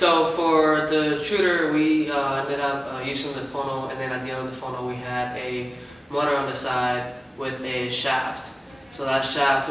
So for the shooter, we ended up using the funnel, and then at the end of the funnel we had a motor on the side with a shaft. So that shaft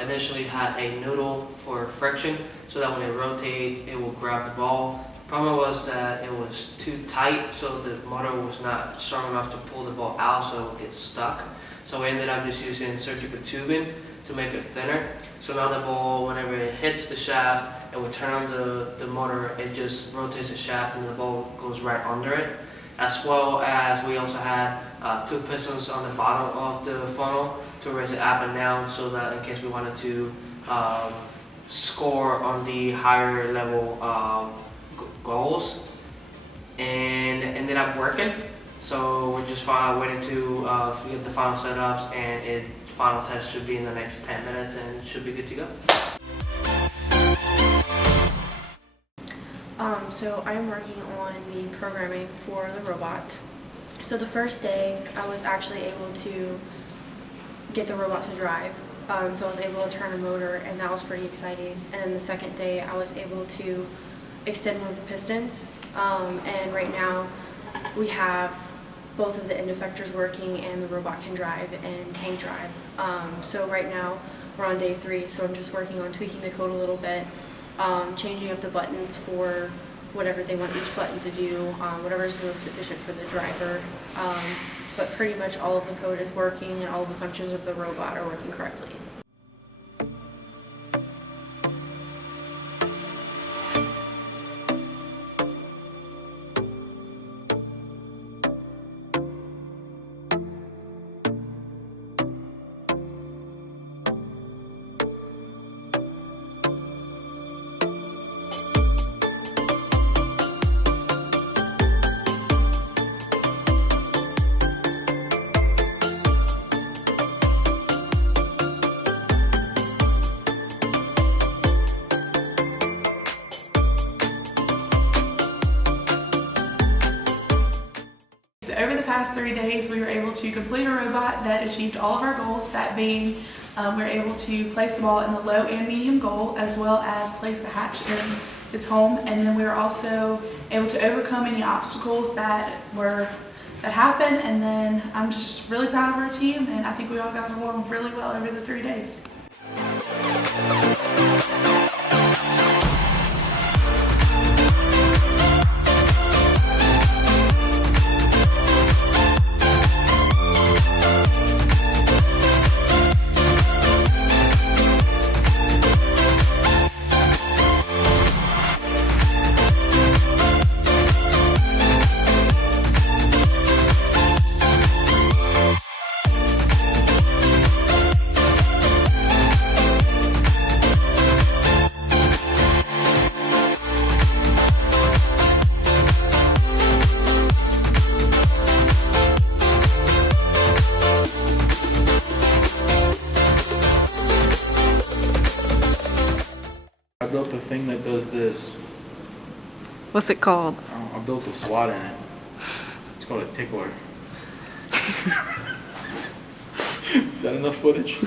initially had a noodle for friction, so that when it rotates, it will grab the ball. Problem was that it was too tight, so the motor was not strong enough to pull the ball out, so it would get stuck. So we ended up just using surgical tubing to make it thinner. So now the ball, whenever it hits the shaft, it will turn on the motor, it just rotates the shaft and the ball goes right under it. As well as we also had 2 pistons on the bottom of the funnel to raise it up and down, so that in case we wanted to score on the higher level goals, and it ended up working. So we're just waiting to get the final setups, and final test should be in the next 10 minutes and should be good to go. So I'm working on the programming for the robot. So the first day I was actually able to get the robot to drive. So I was able to turn a motor, and that was pretty exciting. And then the second day I was able to extend one of the pistons. And right now we have both of the end effectors working, and the robot can drive and tank drive. So right now we're on day 3, so I'm just working on tweaking the code a little bit, changing up the buttons for whatever they want each button to do, whatever is most efficient for the driver. But pretty much all of the code is working, and all of the functions of the robot are working correctly. So over the past 3 days, we were able to complete a robot that achieved all of our goals, that being we were able to place the ball in the low and medium goal, as well as place the hatch in its home. And then we were also able to overcome any obstacles that happened. And then I'm just really proud of our team, and I think we all got along really well over the 3 days. I built a thing that does this. What's it called? I built a SWAT in it. It's called a tickler. Is that enough footage?